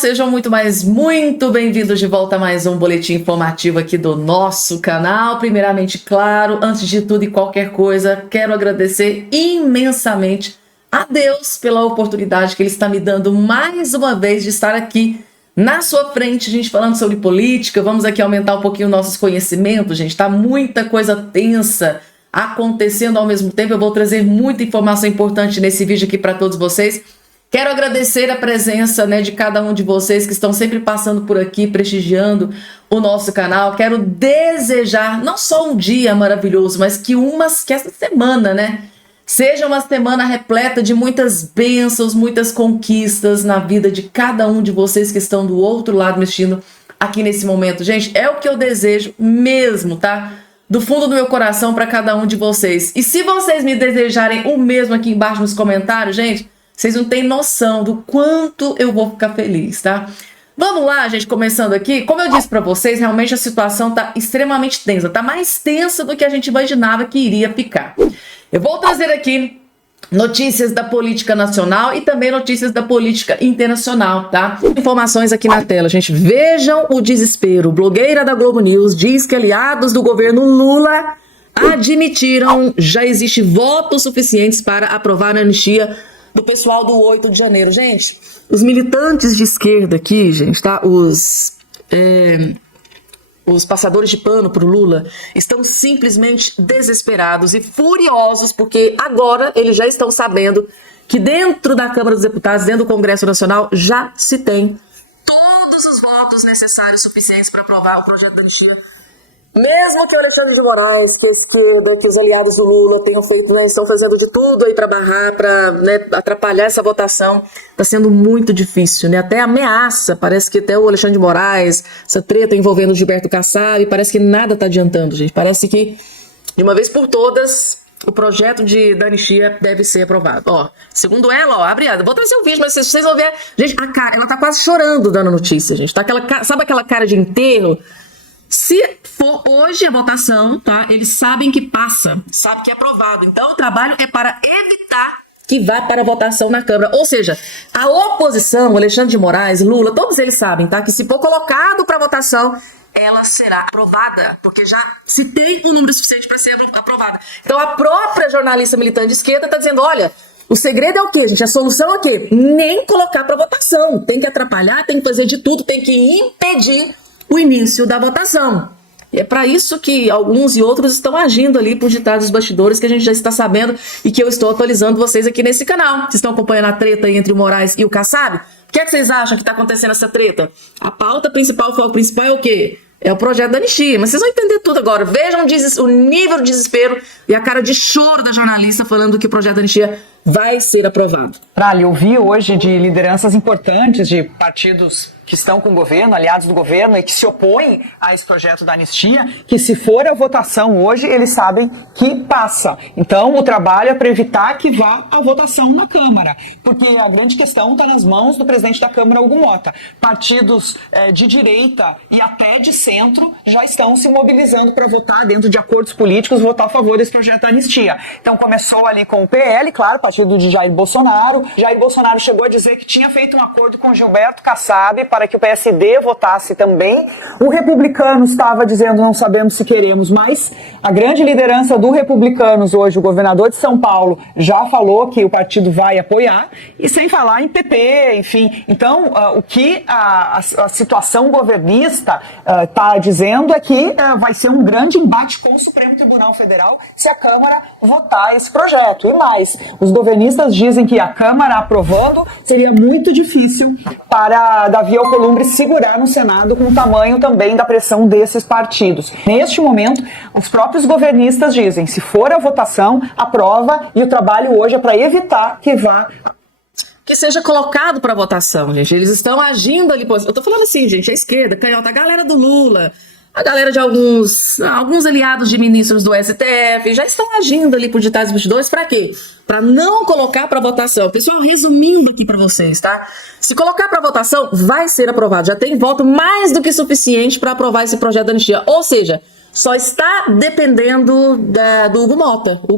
Sejam muito bem-vindos de volta a mais um boletim informativo aqui do nosso canal. Primeiramente, claro, antes de tudo e qualquer coisa, quero agradecer imensamente a Deus pela oportunidade que Ele está me dando mais uma vez de estar aqui na sua frente, a gente falando sobre política. Vamos aqui aumentar um pouquinho nossos conhecimentos, gente. Tá muita coisa tensa acontecendo ao mesmo tempo. Eu vou trazer muita informação importante nesse vídeo aqui para todos vocês. Quero agradecer a presença, de cada um de vocês que estão sempre passando por aqui, prestigiando o nosso canal. Quero desejar não só um dia maravilhoso, mas que essa semana, seja uma semana repleta de muitas bênçãos, muitas conquistas na vida de cada um de vocês que estão do outro lado me assistindo aqui nesse momento. Gente, é o que eu desejo mesmo, tá? Do fundo do meu coração para cada um de vocês. E se vocês me desejarem o mesmo aqui embaixo nos comentários, gente, vocês não têm noção do quanto eu vou ficar feliz, tá? Vamos lá, gente, começando aqui. Como eu disse para vocês, realmente a situação tá extremamente tensa. Tá mais tensa do que a gente imaginava que iria ficar. Eu vou trazer aqui notícias da política nacional e também notícias da política internacional, tá? Informações aqui na tela, gente. Vejam o desespero. Blogueira da Globo News diz que aliados do governo Lula admitiram já existe votos suficientes para aprovar a anistia do pessoal do 8 de janeiro. Gente, os militantes de esquerda aqui, gente, tá? Os passadores de pano pro Lula estão simplesmente desesperados e furiosos, porque agora eles já estão sabendo que dentro da Câmara dos Deputados, dentro do Congresso Nacional, já se tem todos os votos necessários suficientes para aprovar o projeto da anistia. Mesmo que o Alexandre de Moraes, que a esquerda, que os aliados do Lula tenham feito, estão fazendo de tudo aí para barrar, para atrapalhar essa votação, está sendo muito difícil, Até ameaça, parece que até o Alexandre de Moraes, essa treta envolvendo o Gilberto Kassab, parece que nada está adiantando, gente. Parece que, de uma vez por todas, o projeto da anistia deve ser aprovado. Segundo ela, abre ela, vou trazer um vídeo, mas vocês vão ver, gente, a cara, ela tá quase chorando dando notícia, gente. Tá sabe aquela cara de enterro? Se for hoje a votação, tá? Eles sabem que passa, sabem que é aprovado. Então o trabalho é para evitar que vá para a votação na Câmara. Ou seja, a oposição, Alexandre de Moraes, Lula, todos eles sabem, tá? Que se for colocado para votação, ela será aprovada, porque já se tem um número suficiente para ser aprovada. Então a própria jornalista militante de esquerda está dizendo, olha, o segredo é o quê, gente? A solução é o quê? Nem colocar para votação. Tem que atrapalhar, tem que fazer de tudo, tem que impedir o início da votação. E é para isso que alguns e outros estão agindo ali por detrás dos bastidores, que a gente já está sabendo e que eu estou atualizando vocês aqui nesse canal. Vocês estão acompanhando a treta aí entre o Moraes e o Kassab? O que é que vocês acham que está acontecendo essa treta? A pauta principal, o foco principal é o quê? É o projeto da anistia, mas vocês vão entender tudo agora. Vejam o nível de desespero e a cara de choro da jornalista falando que o projeto da anistia vai ser aprovado. Trali, eu vi hoje de lideranças importantes de partidos que estão com o governo, aliados do governo e que se opõem a esse projeto da anistia, que se for a votação hoje, eles sabem que passa. Então, o trabalho é para evitar que vá a votação na Câmara, porque a grande questão está nas mãos do presidente da Câmara, Hugo Mota. Partidos de direita e até de centro já estão se mobilizando para votar dentro de acordos políticos, votar a favor desse projeto da anistia. Então, começou ali com o PL, claro, partido de Jair Bolsonaro. Jair Bolsonaro chegou a dizer que tinha feito um acordo com Gilberto Kassab para que o PSD votasse também. O Republicanos estava dizendo não sabemos se queremos, mas a grande liderança do Republicanos hoje, o governador de São Paulo, já falou que o partido vai apoiar, e sem falar em PP, enfim. Então, o que a situação governista está dizendo é que vai ser um grande embate com o Supremo Tribunal Federal se a Câmara votar esse projeto. E mais, os governistas dizem que a Câmara aprovando seria muito difícil para Davi Alcolumbre segurar no Senado com o tamanho também da pressão desses partidos. Neste momento, os próprios governistas dizem, se for a votação, aprova, e o trabalho hoje é para evitar que seja colocado para votação, gente. Eles estão agindo ali, eu tô falando assim, gente, a esquerda, canhota, a galera do Lula, a galera de alguns aliados de ministros do STF já estão agindo ali por detrás dos bastidores. Para quê? Para não colocar para votação. Pessoal, resumindo aqui para vocês, tá? Se colocar para votação, vai ser aprovado. Já tem voto mais do que suficiente para aprovar esse projeto da anistia. Ou seja, só está dependendo do Hugo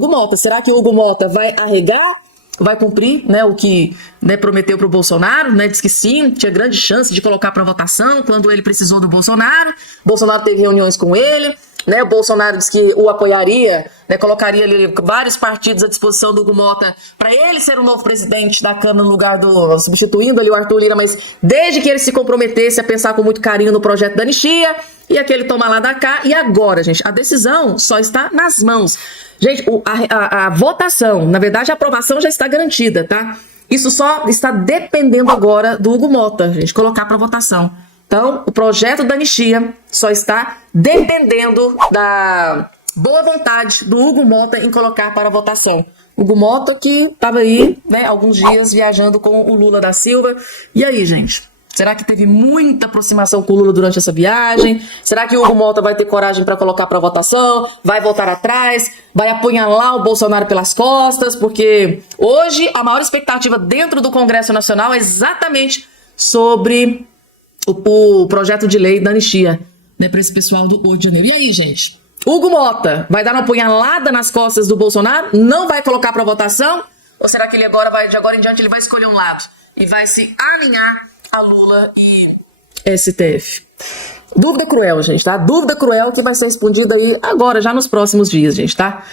Mota. Será que o Hugo Mota vai arregar vai cumprir, né, o que, né, prometeu para o Bolsonaro, né, disse que sim, tinha grande chance de colocar para votação quando ele precisou do Bolsonaro. Bolsonaro teve reuniões com ele, né, o Bolsonaro disse que o apoiaria, né, colocaria ali vários partidos à disposição do Hugo Mota para ele ser o novo presidente da Câmara no lugar do, substituindo ali o Arthur Lira, mas desde que ele se comprometesse a pensar com muito carinho no projeto da anistia, e aquele toma lá da cá. E agora, gente, a decisão só está nas mãos. Gente, a votação, na verdade a aprovação já está garantida, tá? Isso só está dependendo agora do Hugo Mota, gente, colocar para votação. Então, o projeto da anistia só está dependendo da boa vontade do Hugo Mota em colocar para votação. Hugo Mota que estava aí, né, alguns dias viajando com o Lula da Silva. E aí, gente? Será que teve muita aproximação com o Lula durante essa viagem? Será que o Hugo Mota vai ter coragem para colocar para votação? Vai voltar atrás? Vai apunhalar o Bolsonaro pelas costas? Porque hoje a maior expectativa dentro do Congresso Nacional é exatamente sobre o projeto de lei da anistia, né, para esse pessoal do 8 de janeiro. E aí, gente? Hugo Mota vai dar uma apunhalada nas costas do Bolsonaro? Não vai colocar para votação? Ou será que ele de agora em diante, ele vai escolher um lado e vai se alinhar a Lula e STF? Dúvida cruel, gente, tá? Dúvida cruel que vai ser respondida aí agora, já nos próximos dias, gente, tá?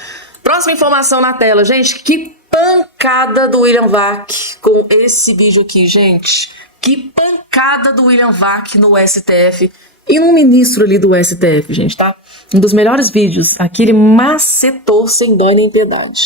Próxima informação na tela, gente. Que pancada do William Vac com esse vídeo aqui, gente. Que pancada do William Vac no STF e no ministro ali do STF, gente, tá? Um dos melhores vídeos. Aqui ele macetou sem dó nem piedade.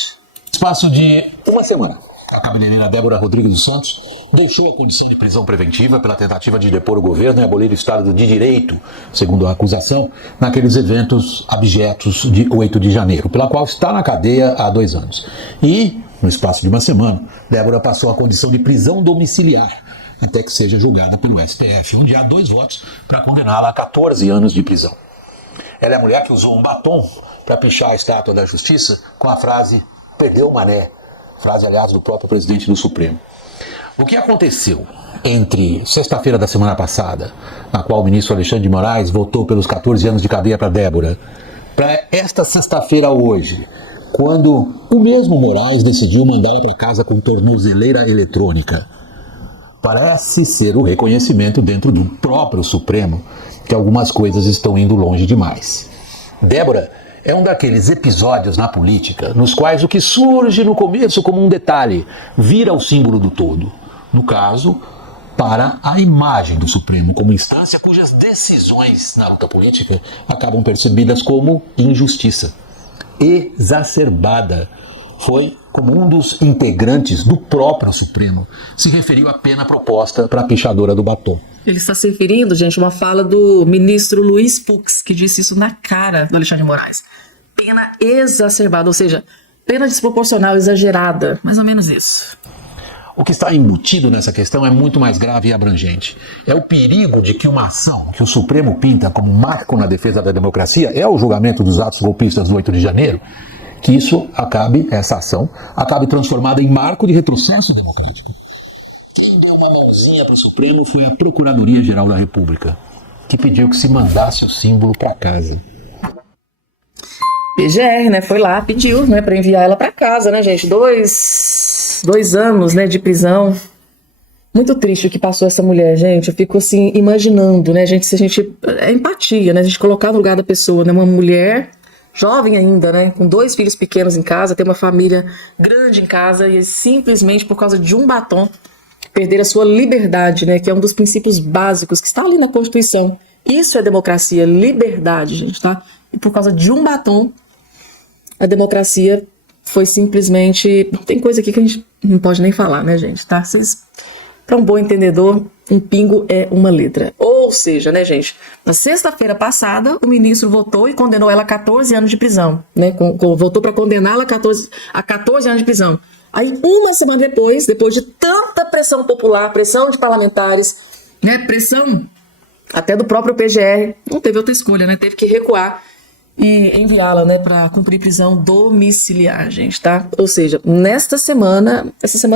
Espaço de uma semana, a cabeleireira Débora Rodrigues dos Santos deixou a condição de prisão preventiva pela tentativa de depor o governo e abolir o Estado de Direito, segundo a acusação, naqueles eventos abjetos de 8 de janeiro, pela qual está na cadeia há 2 anos. E, no espaço de uma semana, Débora passou a condição de prisão domiciliar, até que seja julgada pelo STF, onde há 2 votos para condená-la a 14 anos de prisão. Ela é a mulher que usou um batom para pichar a estátua da Justiça com a frase "perdeu o mané", frase, aliás, do próprio presidente do Supremo. O que aconteceu entre sexta-feira da semana passada, na qual o ministro Alexandre de Moraes votou pelos 14 anos de cadeia para Débora, para esta sexta-feira hoje, quando o mesmo Moraes decidiu mandá-la para casa com tornozeleira eletrônica, parece ser o reconhecimento dentro do próprio Supremo que algumas coisas estão indo longe demais. Débora é um daqueles episódios na política nos quais o que surge no começo como um detalhe vira o símbolo do todo. No caso, para a imagem do Supremo como instância cujas decisões na luta política acabam percebidas como injustiça. Exacerbada. Foi como um dos integrantes do próprio Supremo se referiu à pena proposta para a pichadora do batom. Ele está se referindo, gente, a uma fala do ministro Luiz Fux, que disse isso na cara do Alexandre de Moraes. Pena exacerbada, ou seja, pena desproporcional, exagerada, mais ou menos isso. O que está embutido nessa questão é muito mais grave e abrangente. É o perigo de que uma ação que o Supremo pinta como marco na defesa da democracia, é o julgamento dos atos golpistas do 8 de janeiro, que essa ação acabe transformada em marco de retrocesso democrático. Quem deu uma mãozinha para o Supremo foi a Procuradoria-Geral da República, que pediu que se mandasse o símbolo para casa. PGR, né, foi lá, pediu, né, para enviar ela para casa, né, gente, 2 anos, né, de prisão. Muito triste o que passou essa mulher, gente. Eu fico assim imaginando, né, gente, se a gente é empatia, né, a gente colocar no lugar da pessoa, né, uma mulher jovem ainda, né, com 2 filhos pequenos em casa, tem uma família grande em casa e simplesmente por causa de um batom perder a sua liberdade, né, que é um dos princípios básicos que está ali na Constituição. Isso é democracia, liberdade, gente, tá? E por causa de um batom, a democracia foi simplesmente... Tem coisa aqui que a gente não pode nem falar, né, gente, tá? Para um bom entendedor, um pingo é uma letra. Ou seja, né, gente, na sexta-feira passada, o ministro votou e condenou ela a 14 anos de prisão, né? Votou para condená-la a 14 anos de prisão. Aí, uma semana depois de tanta pressão popular, pressão de parlamentares, né, pressão até do próprio PGR, não teve outra escolha, né? Teve que recuar e enviá-la, né, para cumprir prisão domiciliar, gente, tá? Ou seja, essa semana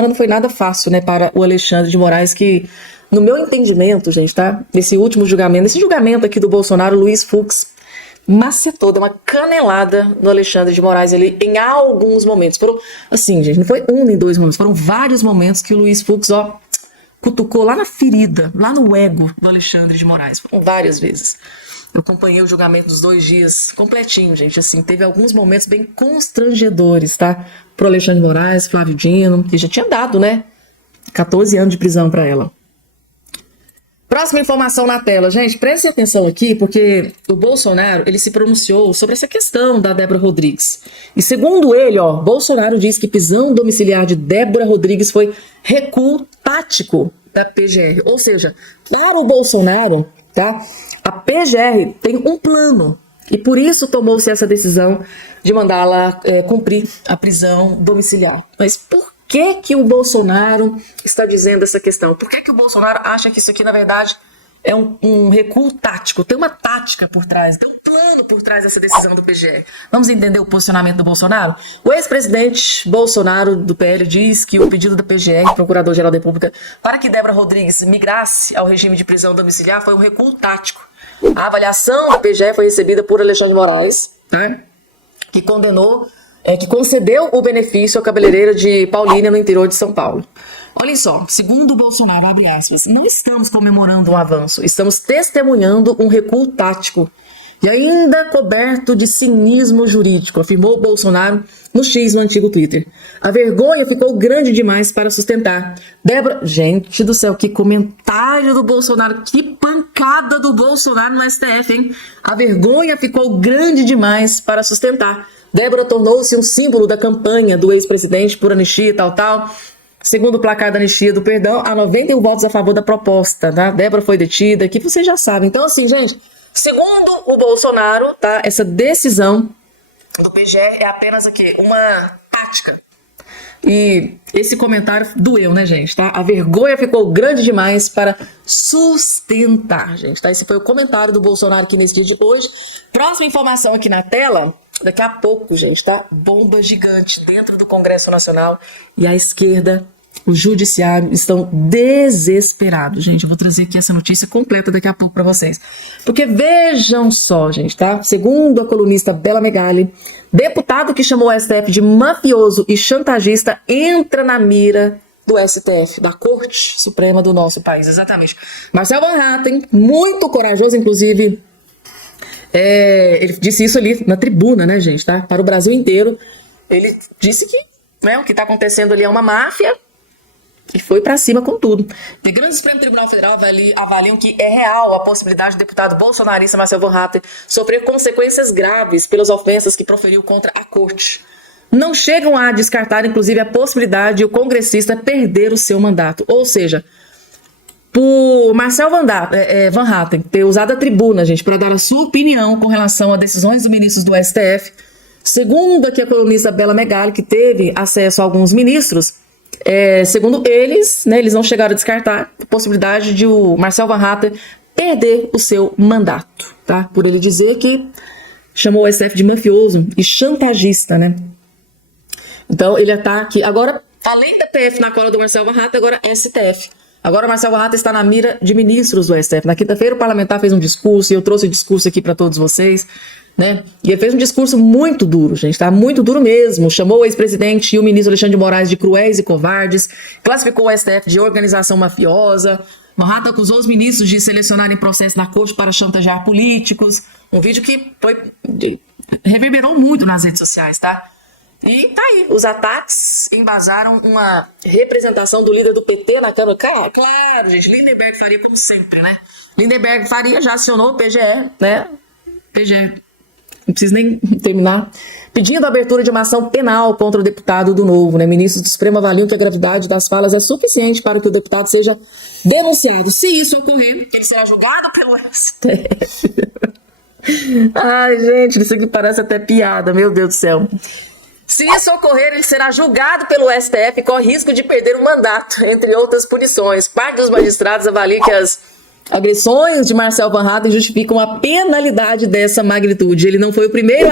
não foi nada fácil, né, para o Alexandre de Moraes, que, no meu entendimento, gente, tá? Nesse último julgamento, esse julgamento aqui do Bolsonaro, Luiz Fux macetou, deu uma canelada no Alexandre de Moraes ali em alguns momentos. Foram, assim, gente, não foi um nem dois momentos, foram vários momentos que o Luiz Fux, ó, cutucou lá na ferida, lá no ego do Alexandre de Moraes. Foram várias vezes. Eu acompanhei o julgamento dos 2 dias completinho, gente, assim, teve alguns momentos bem constrangedores, tá? Pro Alexandre de Moraes, Flávio Dino, que já tinha dado, né, 14 anos de prisão pra ela. Próxima informação na tela. Gente, prestem atenção aqui, porque o Bolsonaro, ele se pronunciou sobre essa questão da Débora Rodrigues. E segundo ele, ó, Bolsonaro diz que prisão domiciliar de Débora Rodrigues foi recuo tático da PGR. Ou seja, para o Bolsonaro, tá, a PGR tem um plano. E por isso tomou-se essa decisão de mandá-la cumprir a prisão domiciliar. Mas por que o Bolsonaro está dizendo essa questão? Por que o Bolsonaro acha que isso aqui, na verdade, é um recuo tático? Tem uma tática por trás, tem um plano por trás dessa decisão do PGR. Vamos entender o posicionamento do Bolsonaro? O ex-presidente Bolsonaro, do PL, diz que o pedido da PGR, Procurador-Geral da República, para que Débora Rodrigues migrasse ao regime de prisão domiciliar foi um recuo tático. A avaliação da PGR foi recebida por Alexandre de Moraes, né, que condenou, que concedeu o benefício à cabeleireira de Paulínia, no interior de São Paulo. Olhem só, segundo o Bolsonaro, abre aspas, não estamos comemorando um avanço, estamos testemunhando um recuo tático e ainda coberto de cinismo jurídico, afirmou Bolsonaro no X, no antigo Twitter. A vergonha ficou grande demais para sustentar. Débora, gente do céu, que comentário do Bolsonaro, que pancada do Bolsonaro no STF, hein? A vergonha ficou grande demais para sustentar. Débora tornou-se um símbolo da campanha do ex-presidente por anistia, tal. Segundo o placar da anistia do perdão, há 91 votos a favor da proposta, tá? Débora foi detida, que vocês já sabem. Então, assim, gente, segundo o Bolsonaro, tá? Essa decisão do PGR é apenas aqui uma tática. E esse comentário doeu, né, gente, tá? A vergonha ficou grande demais para sustentar, gente, tá? Esse foi o comentário do Bolsonaro aqui nesse dia de hoje. Próxima informação aqui na tela. Daqui a pouco, gente, tá? Bomba gigante dentro do Congresso Nacional e a esquerda, o judiciário estão desesperados, gente. Eu vou trazer aqui essa notícia completa daqui a pouco para vocês. Porque vejam só, gente, tá? Segundo a colunista Bela Megali, deputado que chamou o STF de mafioso e chantagista entra na mira do STF, da Corte Suprema do nosso país, exatamente. Marcel Van Hatten, muito corajoso, inclusive... ele disse isso ali na tribuna, né, gente, tá? Para o Brasil inteiro. Ele disse que, né, o que está acontecendo ali é uma máfia e foi para cima com tudo. O Grande Supremo Tribunal Federal avaliam que é real a possibilidade do deputado bolsonarista Marcel Van Hatten sofrer consequências graves pelas ofensas que proferiu contra a corte. Não chegam a descartar, inclusive, a possibilidade de o congressista perder o seu mandato. Ou seja, por Marcel Van Hatten ter usado a tribuna, gente, para dar a sua opinião com relação a decisões dos ministros do STF, segundo aqui a colunista Bela Megali, que teve acesso a alguns ministros, segundo eles, né, eles não chegaram a descartar a possibilidade de o Marcel Van Hatten perder o seu mandato, tá? Por ele dizer que chamou o STF de mafioso e chantagista, né? Então ele está aqui, agora, além da PF na cola do Marcel Van Hatten, agora STF. Agora o Marcel Van Hatten está na mira de ministros do STF. Na quinta-feira o parlamentar fez um discurso, e eu trouxe o discurso aqui para todos vocês, né? E ele fez um discurso muito duro, gente, tá? Muito duro mesmo. Chamou o ex-presidente e o ministro Alexandre de Moraes de cruéis e covardes, classificou o STF de organização mafiosa. Van Hatten acusou os ministros de selecionarem processo na corte para chantagear políticos. Um vídeo que reverberou muito nas redes sociais, tá? E tá aí, os ataques embasaram uma representação do líder do PT na Câmara. Claro, gente, Lindenberg Faria como sempre, né? Lindenberg Faria já acionou o PGR, né? PGR, não preciso nem terminar. Pedindo a abertura de uma ação penal contra o deputado do Novo, né? Ministros do Supremo avaliam que a gravidade das falas é suficiente para que o deputado seja denunciado. Se isso ocorrer, ele será julgado pelo STF. Ai, gente, isso aqui parece até piada, meu Deus do céu. Se isso ocorrer, ele será julgado pelo STF e corre risco de perder o mandato, entre outras punições. Parte dos magistrados avalia que as agressões de Marcel Van Hatten justificam a penalidade dessa magnitude. Ele não foi o primeiro...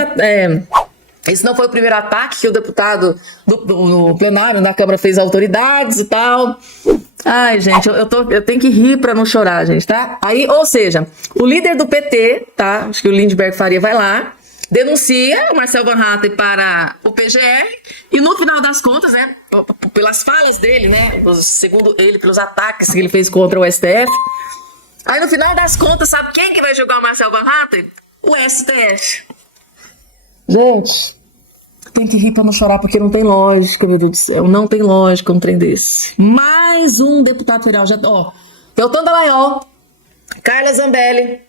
Esse não foi o primeiro ataque que o deputado do plenário da Câmara fez a autoridades e tal. Ai, gente, eu tenho que rir pra não chorar, gente, tá? Aí, ou seja, o líder do PT, tá? Acho que o Lindbergh Faria vai lá, denuncia o Marcel Van Hatten para o PGR e no final das contas, né, pelas falas dele, né, segundo ele, pelos ataques que ele fez contra o STF, aí no final das contas, sabe quem que vai julgar o Marcel Van Hatten? O STF. Gente, tem que rir pra não chorar porque não tem lógica, meu Deus do céu, não tem lógica um trem desse. Mais um deputado federal, já, ó, Deltan Dallagnol, Carla Zambelli,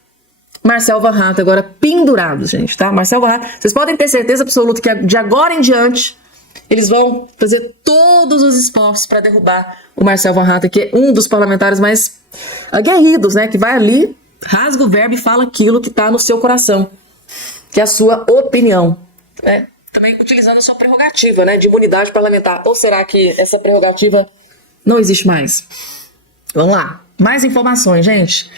Marcel Van Hatten agora pendurados, gente, tá? Marcel Van Hatten, vocês podem ter certeza absoluta que de agora em diante eles vão fazer todos os esforços para derrubar o Marcel Van Hatten, que é um dos parlamentares mais aguerridos, né? Que vai ali, rasga o verbo e fala aquilo que tá no seu coração, que é a sua opinião, né? Também utilizando a sua prerrogativa, né? De imunidade parlamentar. Ou será que essa prerrogativa não existe mais? Vamos lá. Mais informações, gente.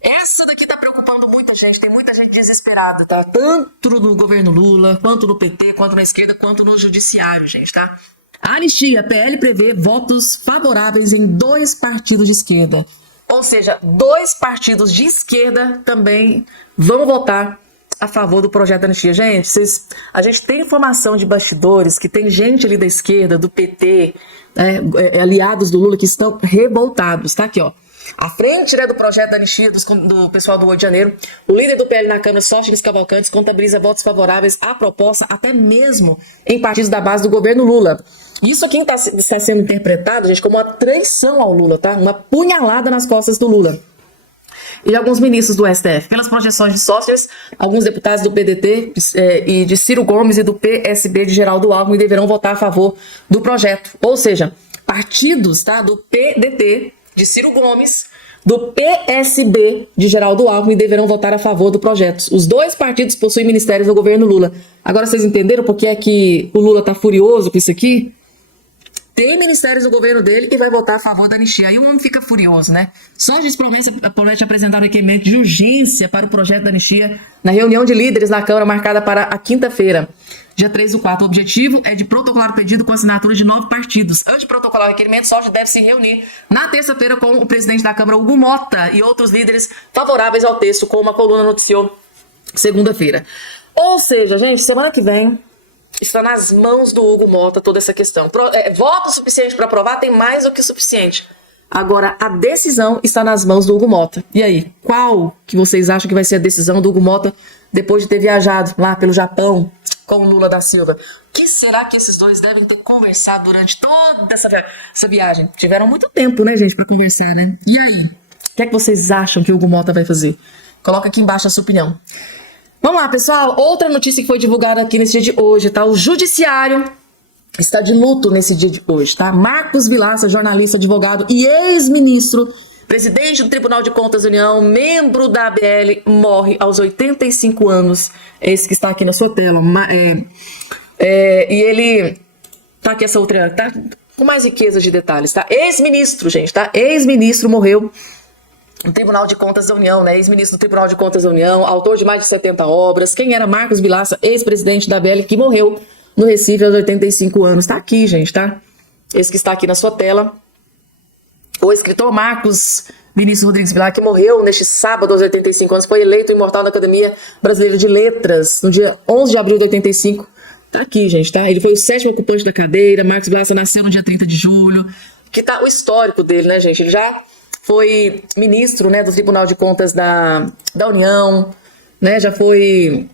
Essa daqui tá preocupando muita gente, tem muita gente desesperada, tá? Tanto no governo Lula, quanto no PT, quanto na esquerda, quanto no judiciário, gente, tá? A anistia, PL prevê votos favoráveis em 2 partidos de esquerda. Ou seja, 2 partidos de esquerda também vão votar a favor do projeto da anistia. Gente, a gente tem informação de bastidores que tem gente ali da esquerda, do PT, aliados do Lula, que estão revoltados, tá? Aqui, ó. À frente, né, do projeto da anistia do pessoal do Rio de Janeiro, o líder do PL na Câmara, Sóstenes Cavalcantes, contabiliza votos favoráveis à proposta, até mesmo em partidos da base do governo Lula. Isso aqui está sendo interpretado, gente, como uma traição ao Lula, tá? Uma punhalada nas costas do Lula. E alguns ministros do STF. Pelas projeções de Sóstenes, alguns deputados do PDT e de Ciro Gomes e do PSB de Geraldo Alckmin deverão votar a favor do projeto. Ou seja, partidos, tá, do PDT de Ciro Gomes, do PSB de Geraldo Alckmin deverão votar a favor do projeto. Os 2 partidos possuem ministérios no governo Lula. Agora vocês entenderam por que é que o Lula tá furioso com isso aqui? Tem ministérios no governo dele que vai votar a favor da anistia. Aí o homem fica furioso, né? Sóstenes promete apresentar um requerimento de urgência para o projeto da anistia na reunião de líderes na Câmara marcada para a quinta-feira, dia 3/4. O objetivo é de protocolar o pedido com assinatura de 9 partidos. Antes de protocolar o requerimento, Sóstenes deve se reunir na terça-feira com o presidente da Câmara, Hugo Mota, e outros líderes favoráveis ao texto, como a coluna noticiou segunda-feira. Ou seja, gente, semana que vem está nas mãos do Hugo Mota toda essa questão. Voto suficiente para aprovar tem mais do que o suficiente. Agora, a decisão está nas mãos do Hugo Mota. E aí, qual que vocês acham que vai ser a decisão do Hugo Mota depois de ter viajado lá pelo Japão com o Lula da Silva? O que será que esses dois devem ter conversado durante toda essa viagem? Tiveram muito tempo, né, gente, para conversar, né? E aí, o que é que vocês acham que o Hugo Mota vai fazer? Coloca aqui embaixo a sua opinião. Vamos lá, pessoal. Outra notícia que foi divulgada aqui nesse dia de hoje, tá? O judiciário está de luto nesse dia de hoje, tá? Marcos Vilaça, jornalista, advogado e ex-ministro, presidente do Tribunal de Contas da União, membro da ABL, morre aos 85 anos. É esse que está aqui na sua tela. E ele tá aqui essa outra, tá? Com mais riqueza de detalhes, tá? Ex-ministro, gente, tá? Ex-ministro morreu no Tribunal de Contas da União, né? Ex-ministro do Tribunal de Contas da União, autor de mais de 70 obras. Quem era Marcos Vilaça, ex-presidente da ABL, que morreu no Recife aos 85 anos. Tá aqui, gente, tá? Esse que está aqui na sua tela. O escritor Marcos Vinícius Rodrigues Vilar, que morreu neste sábado aos 85 anos, foi eleito imortal da Academia Brasileira de Letras no dia 11 de abril de 85. Tá aqui, gente, tá? Ele foi o 7º ocupante da cadeira. Marcos Vilaça nasceu no dia 30 de julho. Que tá o histórico dele, né, gente? Ele já foi ministro, né, do Tribunal de Contas da União, né? Já foi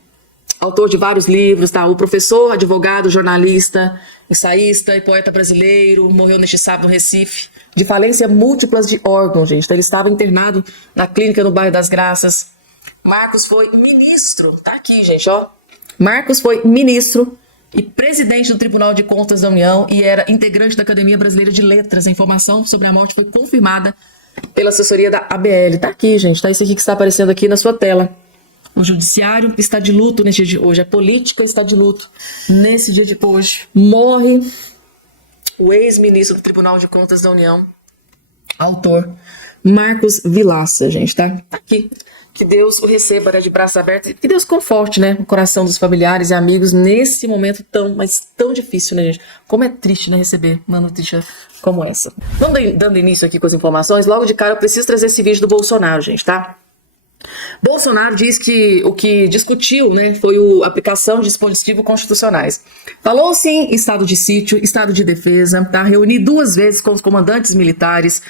autor de vários livros, tá? O professor, advogado, jornalista, ensaísta e poeta brasileiro, morreu neste sábado no Recife, de falência múltiplas de órgãos, gente. Então, ele estava internado na clínica no bairro das Graças. Marcos foi ministro, tá aqui, gente, ó. Marcos foi ministro e presidente do Tribunal de Contas da União e era integrante da Academia Brasileira de Letras. A informação sobre a morte foi confirmada pela assessoria da ABL. Tá aqui, gente, tá isso aqui que está aparecendo aqui na sua tela. O judiciário está de luto nesse dia de hoje. A política está de luto nesse dia de hoje. Morre o ex-ministro do Tribunal de Contas da União, autor Marcos Vilaça, gente, tá? Tá aqui. Que Deus o receba, né, de braços abertos. Que Deus conforte, né, o coração dos familiares e amigos nesse momento mas tão difícil, né, gente? Como é triste, né, receber uma notícia como essa. Vamos dando início aqui com as informações. Logo de cara eu preciso trazer esse vídeo do Bolsonaro, gente, tá? Bolsonaro diz que o que discutiu, né, foi a aplicação de dispositivos constitucionais. Falou-se em estado de sítio, estado de defesa, tá? Reuni 2 vezes com os comandantes militares.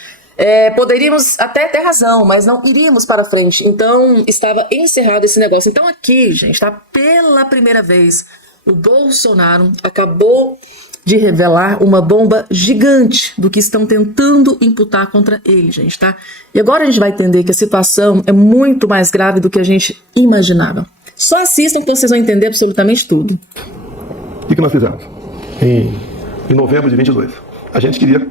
Poderíamos até ter razão, mas não iríamos para frente. Então, estava encerrado esse negócio. Então, aqui, gente, tá? Pela primeira vez, o Bolsonaro acabou de revelar uma bomba gigante do que estão tentando imputar contra ele, gente, tá? E agora a gente vai entender que a situação é muito mais grave do que a gente imaginava. Só assistam que vocês vão entender absolutamente tudo. O que nós fizemos? Em novembro de 22, a gente queria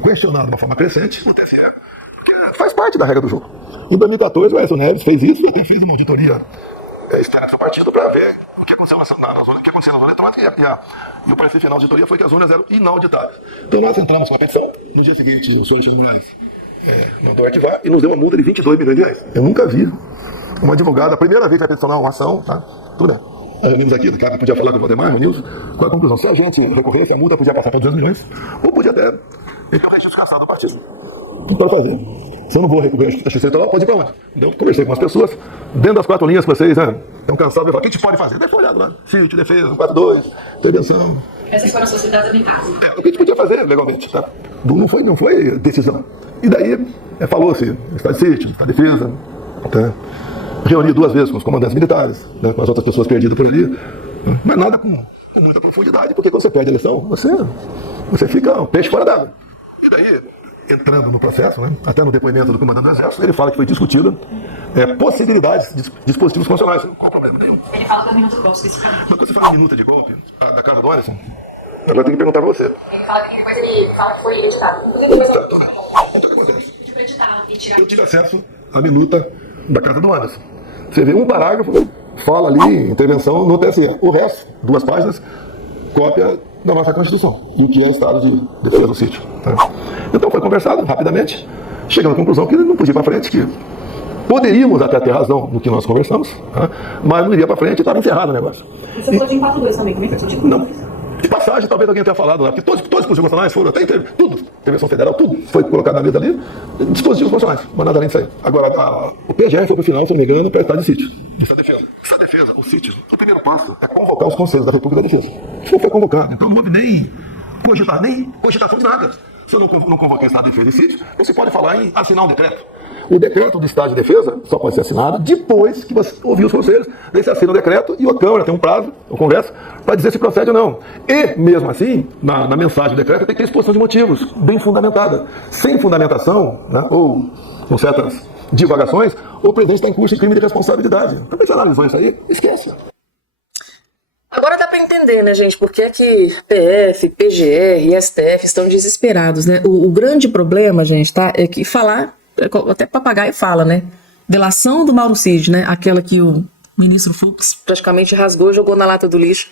questionar de uma forma crescente o TSE, porque faz parte da regra do jogo. Em 2014, o Aécio Neves fez isso e até fez uma auditoria externa do seu partido para ver o que aconteceu nas zonas eletrônicas e o parecer final da auditoria foi que as zonas eram inauditáveis. Então nós entramos com a petição, no dia seguinte o senhor Alexandre Moraes mandou arquivar e nos deu uma multa de 22 milhões de reais. Eu nunca vi uma advogada, a primeira vez que vai peticionar uma ação, tá? Tudo bem. Nós reunimos aqui, o cara podia falar com o Valdemar, reunimos, qual é a conclusão? Se a gente recorresse, a multa podia passar para 200 milhões, ou podia até ter o registro cassado do partido. O que pode fazer? Se eu não vou recorrer à justiça eleitoral, pode ir para onde? Então, eu conversei com as pessoas, dentro das 4 linhas que vocês estão cansados de falar, o que a gente pode fazer? Deve ser olhado lá, sítio, defesa, 142, intervenção. Essas foram sociedades habitadas. O que a gente podia fazer legalmente, tá? Não foi decisão. E daí, falou-se, estado de sítio, estado de defesa, tá? Reuni 2 vezes com os comandantes militares, né, com as outras pessoas perdidas por ali, né? Mas nada com muita profundidade, porque quando você perde a eleição, você fica um peixe fora d'água. E daí, entrando no processo, né, até no depoimento do comandante do Exército, ele fala que foi discutida possibilidades de dispositivos constitucionais. Qual o problema? Nenhum. Ele fala da minuta de golpe especificamente. Mas quando você fala em minuta de golpe, da casa do Alisson, agora tem que perguntar para você. Ele fala que depois ele fala que foi editado. Então, o que acontece? Tipo, editar e tirar. Eu tive acesso à minuta da casa do Anderson. Você vê um parágrafo, fala ali, intervenção no TSE. O resto, 2 páginas, cópia da nossa Constituição. E o que é o estado de defesa do sítio. Tá? Então foi conversado rapidamente, chegando à conclusão que não podia ir para frente, que poderíamos até ter razão no que nós conversamos, tá? Mas não iria para frente e estava encerrado o negócio. Você falou de 4-2 também, como é que você tipo? Não. De passagem, talvez alguém tenha falado lá, porque todos os dispositivos constitucionais foram, até tudo, intervenção federal, tudo foi colocado na mesa ali, dispositivos constitucionais, mas nada além disso aí. Agora, o PGR foi para o final, se não me engano, para o estado de sítio. Isso é defesa. Isso é defesa, o sítio. O primeiro passo é convocar os conselhos da República da Defesa. Isso não foi convocado, então não houve nem cogitação de nada. Se eu não convoquei estado de defesa e sítio, você pode falar em assinar um decreto. O decreto do estado de defesa só pode ser assinado depois que você ouvir os conselhos. Daí você assina o decreto e a Câmara tem um prazo, ou Congresso, para dizer se procede ou não. E, mesmo assim, na mensagem do decreto tem que ter exposição de motivos, bem fundamentada. Sem fundamentação, né, ou com certas divagações, o presidente está em curso de crime de responsabilidade. Então, você analisou isso aí, esquece. Agora dá para entender, né, gente, por que é que PF, PGR e STF estão desesperados, né? O grande problema, gente, tá, é que falar, até papagaio fala, né? Delação do Mauro Cid, né? Aquela que o ministro Fux praticamente rasgou e jogou na lata do lixo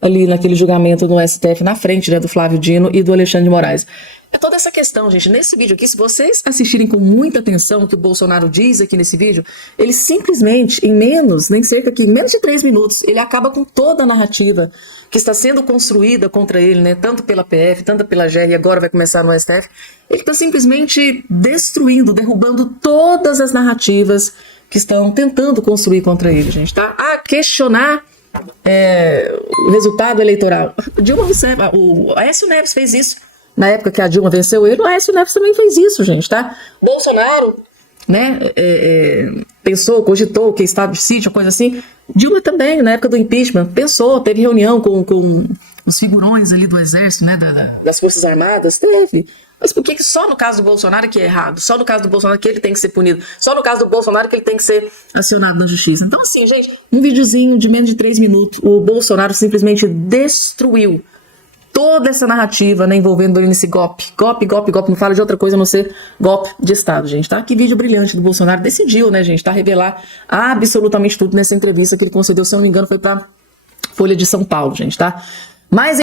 ali naquele julgamento no STF, na frente, né, do Flávio Dino e do Alexandre de Moraes. É toda essa questão, gente. Nesse vídeo aqui, se vocês assistirem com muita atenção o que o Bolsonaro diz aqui nesse vídeo, ele simplesmente, em menos de 3 minutos, ele acaba com toda a narrativa que está sendo construída contra ele, né? Tanto pela PF, tanto pela GR, e agora vai começar no STF. Ele está simplesmente destruindo, derrubando todas as narrativas que estão tentando construir contra ele, gente, tá? Questionar o resultado eleitoral. Dilma Rousseff, o Aécio Neves fez isso. Na época que a Dilma venceu ele, o Aécio Neves também fez isso, gente, tá? Bolsonaro, né, cogitou que estado de sítio, coisa assim. Dilma também, na época do impeachment, teve reunião com os figurões ali do exército, né, das Forças Armadas, teve. Mas por que só no caso do Bolsonaro que é errado? Só no caso do Bolsonaro que ele tem que ser punido? Só no caso do Bolsonaro que ele tem que ser acionado na justiça? Então, assim, gente, um videozinho de menos de 3 minutos, o Bolsonaro simplesmente destruiu toda essa narrativa, né, envolvendo esse golpe, não fala de outra coisa a não ser golpe de Estado, gente, tá? Que vídeo brilhante do Bolsonaro, decidiu, né, gente, tá, revelar absolutamente tudo nessa entrevista que ele concedeu, se eu não me engano, foi pra Folha de São Paulo, gente, tá? Mas